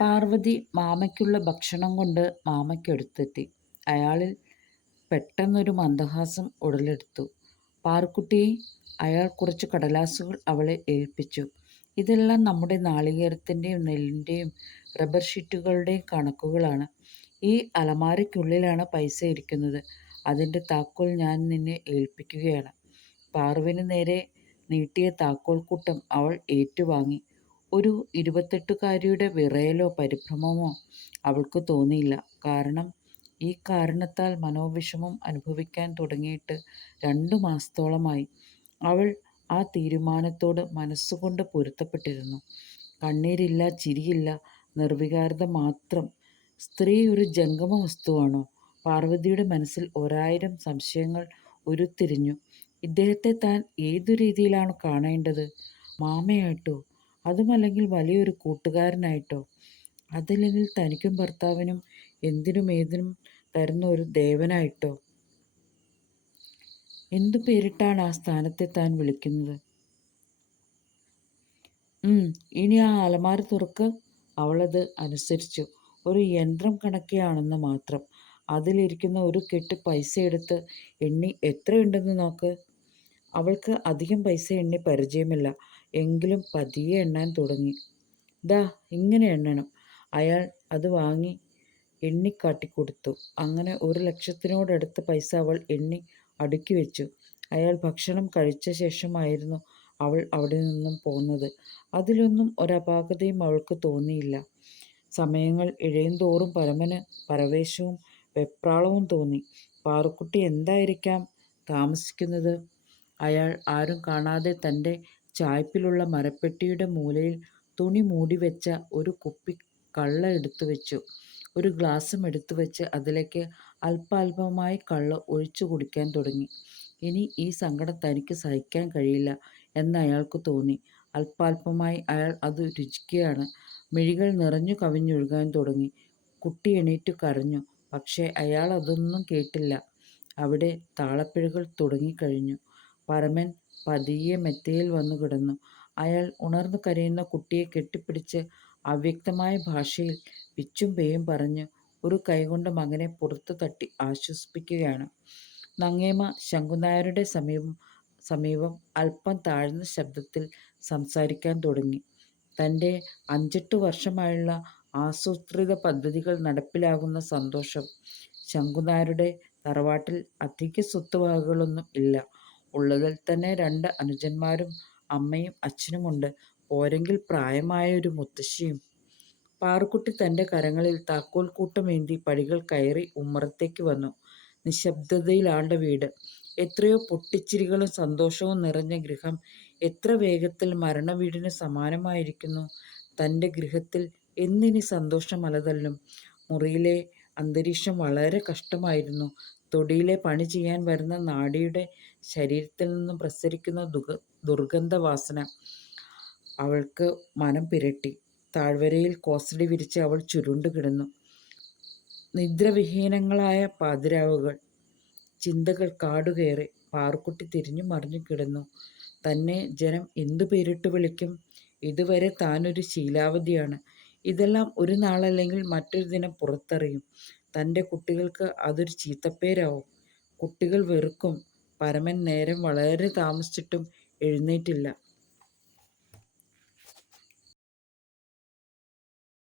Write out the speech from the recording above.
പാർവതി മാമയ്ക്കുള്ള ഭക്ഷണം കൊണ്ട് മാമയ്ക്കടുത്തെത്തി. അയാളിൽ പെട്ടെന്നൊരു മന്ദഹാസം ഉടലെടുത്തു. "പാറുക്കുട്ടീ" അയാൾ കുറച്ച് കടലാസുകൾ അവളെ ഏൽപ്പിച്ചു. "ഇതെല്ലാം നമ്മുടെ നാളികേരത്തിൻ്റെയും നെല്ലിൻ്റെയും റബ്ബർ ഷീറ്റുകളുടെയും കണക്കുകളാണ്. ഈ അലമാരയ്ക്കുള്ളിലാണ് പൈസ ഇരിക്കുന്നത്. അതിൻ്റെ താക്കോൽ ഞാൻ നിന്നെ ഏൽപ്പിക്കുകയാണ്." പാറുവിന് നേരെ നീട്ടിയ താക്കോൽക്കൂട്ടം അവൾ ഏറ്റുവാങ്ങി. ഒരു 28കാരിയുടെ വിറയലോ പരിഭ്രമമോ അവൾക്ക് തോന്നിയില്ല. കാരണം ഈ കാരണത്താൽ മനോവിഷമം അനുഭവിക്കാൻ തുടങ്ങിയിട്ട് 2 മാസത്തോളമായി. അവൾ ആ തീരുമാനത്തോട് മനസ്സുകൊണ്ട് പൊരുത്തപ്പെട്ടിരുന്നു. കണ്ണീരില്ല, ചിരിയില്ല, നിർവികാരത മാത്രം. സ്ത്രീ ഒരു ജംഗമ വസ്തുവാണോ? പാർവതിയുടെ മനസ്സിൽ 1000 സംശയങ്ങൾ ഉരുത്തിരിഞ്ഞു. ഇദ്ദേഹത്തെ താൻ ഏതു രീതിയിലാണ് കാണേണ്ടത്? മാമയായിട്ടോ? അതുമല്ലെങ്കിൽ വലിയൊരു കൂട്ടുകാരനായിട്ടോ? അതല്ലെങ്കിൽ തനിക്കും ഭർത്താവിനും എന്തിനും ഏതിനും തരുന്ന ഒരു ദേവനായിട്ടോ? എന്തു പേരിട്ടാണ് ആ സ്ഥാനത്തെ താൻ വിളിക്കുന്നത്? ഇനി ആ അലമാര തുറക്ക്. അവളത് അനുസരിച്ചു. ഒരു യന്ത്രം കണക്കെയാണെന്ന് മാത്രം. അതിലിരിക്കുന്ന ഒരു കെട്ട് പൈസ എടുത്ത് എണ്ണി എത്രയുണ്ടെന്ന് നോക്ക്. അവൾക്ക് അധികം പൈസ എണ്ണി പരിചയമില്ല. എങ്കിലും പതിയെ എണ്ണാൻ തുടങ്ങി. "ദാ ഇങ്ങനെ എണ്ണണം." അയാൾ അത് വാങ്ങി എണ്ണിക്കാട്ടിക്കൊടുത്തു. അങ്ങനെ 1,00,000-നോടടുത്ത പൈസ അവൾ എണ്ണി അടുക്കി വെച്ചു. അയാൾ ഭക്ഷണം കഴിച്ച ശേഷമായിരുന്നു അവൾ അവിടെ നിന്നും പോന്നത്. അതിലൊന്നും ഒരപാകതയും അവൾക്ക് തോന്നിയില്ല. സമയങ്ങൾ ഇഴയുന്തോറും പരമന് പരവേശവും വെപ്രാളവും തോന്നി. പാറുക്കുട്ടി എന്തായിരിക്കാം താമസിക്കുന്നത്? അയാൾ ആരും കാണാതെ തൻ്റെ ചായ്പിലുള്ള മരപ്പെട്ടിയുടെ മൂലയിൽ തുണി മൂടിവെച്ച ഒരു കുപ്പി കള്ള് എടുത്തു വെച്ചു. ഒരു ഗ്ലാസും എടുത്തു വെച്ച് അതിലേക്ക് അല്പാൽപമായി കള്ള് ഒഴിച്ചു കുടിക്കാൻ തുടങ്ങി. ഇനി ഈ സങ്കടം തനിക്ക് സഹിക്കാൻ കഴിയില്ല എന്ന് അയാൾക്ക് തോന്നി. അല്പാൽപമായി അയാൾ അത് രുചിക്കുകയാണ്. മിഴികൾ നിറഞ്ഞു കവിഞ്ഞൊഴുകാൻ തുടങ്ങി. കുട്ടി എണീറ്റു കരഞ്ഞു. പക്ഷേ അയാൾ അതൊന്നും കേട്ടില്ല. അവിടെ താളപ്പിഴകൾ തുടങ്ങിക്കഴിഞ്ഞു. പരമൻ പതിയെ മെത്തയിൽ വന്നു കിടന്നു. അയാൾ ഉണർന്നു കരയുന്ന കുട്ടിയെ കെട്ടിപ്പിടിച്ച് അവ്യക്തമായ ഭാഷയിൽ പിച്ചും പേയും പറഞ്ഞ് ഒരു കൈകൊണ്ട് മകനെ പുറത്തു തട്ടി ആശ്വസിപ്പിക്കുകയാണ്. നങ്ങേമ ശങ്കുനായരുടെ സമീപം അല്പം താഴ്ന്ന ശബ്ദത്തിൽ സംസാരിക്കാൻ തുടങ്ങി. തൻ്റെ 5-8 വർഷമായുള്ള ആസൂത്രിത പദ്ധതികൾ നടപ്പിലാകുന്ന സന്തോഷം. ശങ്കുനായരുടെ തറവാട്ടിൽ അധിക സ്വത്തുവകകളൊന്നും ഇല്ല. ഉള്ളതിൽ തന്നെ 2 അനുജന്മാരും അമ്മയും അച്ഛനുമുണ്ട്. പോരെങ്കിൽ പ്രായമായ ഒരു മുത്തശ്ശിയും. പാറുക്കുട്ടി തൻ്റെ കരങ്ങളിൽ താക്കോൽക്കൂട്ടമേന്തി പടികൾ കയറി ഉമ്മറത്തേക്ക് വന്നു. നിശബ്ദതയിലാണ്ട വീട്. എത്രയോ പൊട്ടിച്ചിരികളും സന്തോഷവും നിറഞ്ഞ ഗൃഹം എത്ര വേഗത്തിൽ മരണവീടിന് സമാനമായിരിക്കുന്നു. തൻ്റെ ഗൃഹത്തിൽ എന്നിനി സന്തോഷം അലതല്ലും. മുറിയിലെ അന്തരീക്ഷം വളരെ കഷ്ടമായിരുന്നു. തൊടിയിലെ പണി ചെയ്യാൻ വരുന്ന നാടിയുടെ ശരീരത്തിൽ നിന്നും പ്രസരിക്കുന്ന ദുർഗന്ധവാസന അവൾക്ക് മനം പിരട്ടി. താഴ്വരയിൽ കോസടി വിരിച്ച് അവൾ ചുരുണ്ടു കിടന്നു. നിദ്രാവിഹീനങ്ങളായ പാതിരാവുകൾ. ചിന്തകൾ കാടുകയറി. പാറുക്കുട്ടി തിരിഞ്ഞു മറിഞ്ഞു കിടന്നു. തന്നെ ജനം എന്തു പേരിട്ട് വിളിക്കും? ഇതുവരെ താനൊരു ശീലാവതിയാണ്. ഇതെല്ലാം ഒരു നാളല്ലെങ്കിൽ മറ്റൊരു ദിനം പുറത്തറിയും. തൻ്റെ കുട്ടികൾക്ക് അതൊരു ചീത്തപ്പേരാവും. കുട്ടികൾ വെറുക്കും. പരമൻ നേരം വളരെ താമസിച്ചിട്ടും എഴുന്നേറ്റില്ല.